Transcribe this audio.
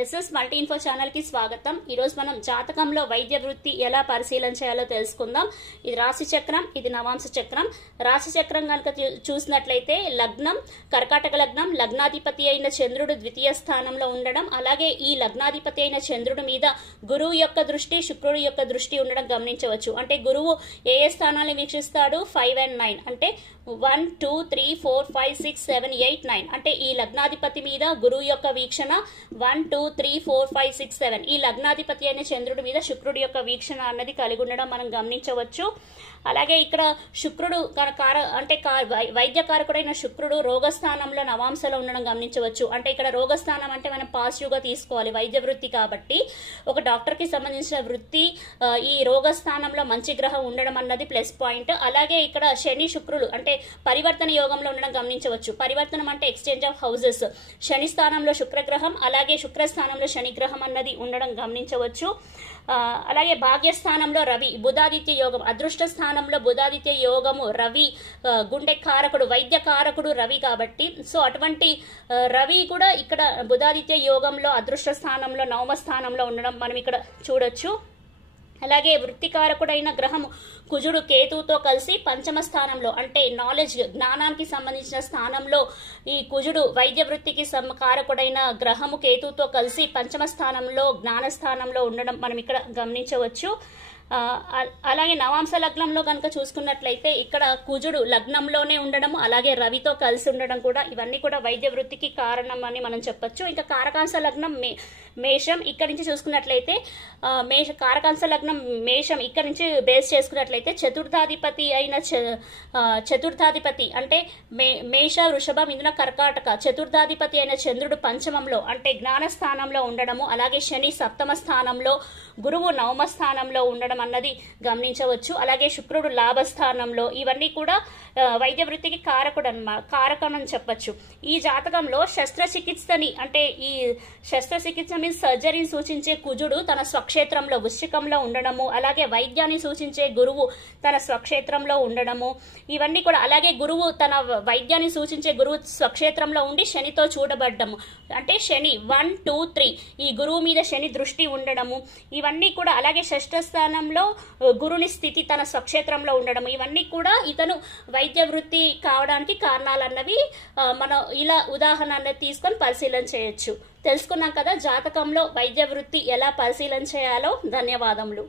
SS multi info channel కి స్వాగతం। ఈ రోజు మనం జాతకంలో వైద్య వృత్తి ఎలా పరిశీలన చేయాలో తెలుసుకుందాం। ఇది రాశి చక్రం, ఇది నవాంశ చక్రం। రాశి చక్రం గనుక చూసినట్లయితే లగ్నం కర్కాటక లగ్నం, లగ్నాధిపతి అయిన చంద్రుడు ద్వితీయ స్థానంలో ఉండడం, అలాగే ఈ లగ్నాధిపతి అయిన చంద్రుడి మీద గురువు యొక్క దృష్టి, శుక్రుడి యొక్క దృష్టి ఉండడం గమనించవచ్చు। అంటే గురువు ఏ స్థానాన్ని వీక్షిస్తాడు? 5 and 9, అంటే 1 2 3 4 5 6 7 8 9, అంటే ఈ లగ్నాధిపతి మీద గురువు యొక్క వీక్షణ 1 2 3 4 5 6 7, ఈ లగ్నాధిపతి అయిన చంద్రుడి మీద శుక్రుడి యొక్క వీక్షణ అన్నది కలిగి ఉండడం మనం గమనించవచ్చు। అలాగే ఇక్కడ శుక్రుడు అంటే వైద్యకారకుడైన శుక్రుడు రోగస్థానంలో నవాంశలో ఉండడం గమనించవచ్చు। అంటే ఇక్కడ రోగస్థానం అంటే మనం పాజిటివ్ గా తీసుకోవాలి, వైద్య వృత్తి కాబట్టి ఒక డాక్టర్ కి సంబంధించిన వృత్తి ఈ రోగస్థానంలో మంచి గ్రహం ఉండడం అన్నది ప్లస్ పాయింట్। అలాగే ఇక్కడ శని శుక్రుడు అంటే పరివర్తన యోగంలో ఉండడం గమనించవచ్చు। పరివర్తనం అంటే ఎక్స్చేంజ్ ఆఫ్ హౌసెస్, శని స్థానంలో శుక్రగ్రహం, అలాగే శుక్రస్థానంలో శని గ్రహం అన్నది ఉండడం గమనించవచ్చు। అలాగే భాగ్యస్థానంలో రవి బుధాదిత్య యోగం, అదృష్ట స్థానంలో బుధాదిత్య యోగము, రవి గుండె కారకుడు, వైద్య కారకుడు రవి కాబట్టి సో అటువంటి రవి కూడా ఇక్కడ బుధాదిత్య యోగంలో అదృష్ట స్థానంలో నవమ స్థానంలో ఉండడం మనం ఇక్కడ చూడొచ్చు। అలాగే వృత్తికారకుడైన గ్రహము కుజుడు కేతువుతో కలిసి పంచమ స్థానంలో అంటే నాలెడ్జ్ జ్ఞానానికి సంబంధించిన స్థానంలో ఈ కుజుడు వైద్య వృత్తికి కారకుడైన గ్రహము కేతువుతో కలిసి పంచమ స్థానంలో జ్ఞాన స్థానంలో ఉండడం మనం ఇక్కడ గమనించవచ్చు। అలాగే నవాంశ లగ్నంలో కనుక చూసుకున్నట్లయితే ఇక్కడ కుజుడు లగ్నంలోనే ఉండడం, అలాగే రవితో కలిసి ఉండడం కూడా ఇవన్నీ కూడా వైద్య వృత్తికి కారణం అని మనం చెప్పొచ్చు। ఇంకా కారకాంశ లగ్నం మేషం, ఇక్కడి నుంచి చూసుకున్నట్లయితే కారకాంశ లగ్నం మేషం ఇక్కడి నుంచి బేస్ చేసుకున్నట్లయితే చతుర్థాధిపతి అయిన చతుర్థాధిపతి అంటే మేష వృషభ మిథున కర్కాటక చతుర్థాధిపతి అయిన చంద్రుడు పంచమంలో అంటే జ్ఞాన స్థానంలో ఉండడము, అలాగే శని సప్తమ స్థానంలో, గురువు నవమ స్థానంలో ఉండడం అన్నది గమనించవచ్చు। అలాగే శుక్రుడు లాభస్థానంలో, ఇవన్నీ కూడా వైద్య వృత్తికి కారకం అని చెప్పచ్చు। ఈ జాతకంలో శస్త్రచికిత్సని అంటే ఈ శస్త్రచికిత్స మీద సర్జరీని సూచించే కుజుడు తన స్వక్షేత్రంలో వృశ్చికంలో ఉండడము, అలాగే వైద్యాన్ని సూచించే గురువు తన స్వక్షేత్రంలో ఉండడము, ఇవన్నీ కూడా అలాగే గురువు తన వైద్యాన్ని సూచించే గురువు స్వక్షేత్రంలో ఉండి శనితో చూడబడ్డము, అంటే శని 1 2 3 ఈ గురువు మీద శని దృష్టి ఉండడము, ఇవన్నీ కూడా అలాగే షష్ఠ స్థానంలో గురుని స్థితి తన స్వక్షేత్రంలో ఉండడం, ఇవన్నీ కూడా ఇతను వైద్య వృత్తి కావడానికి కారణాలన్నవి మనం ఇలా ఉదాహరణ అనేది తీసుకొని పరిశీలన చేయొచ్చు। తెలుసుకున్నాం కదా జాతకంలో వైద్య వృత్తి ఎలా పరిశీలన చేయాలో। ధన్యవాదములు।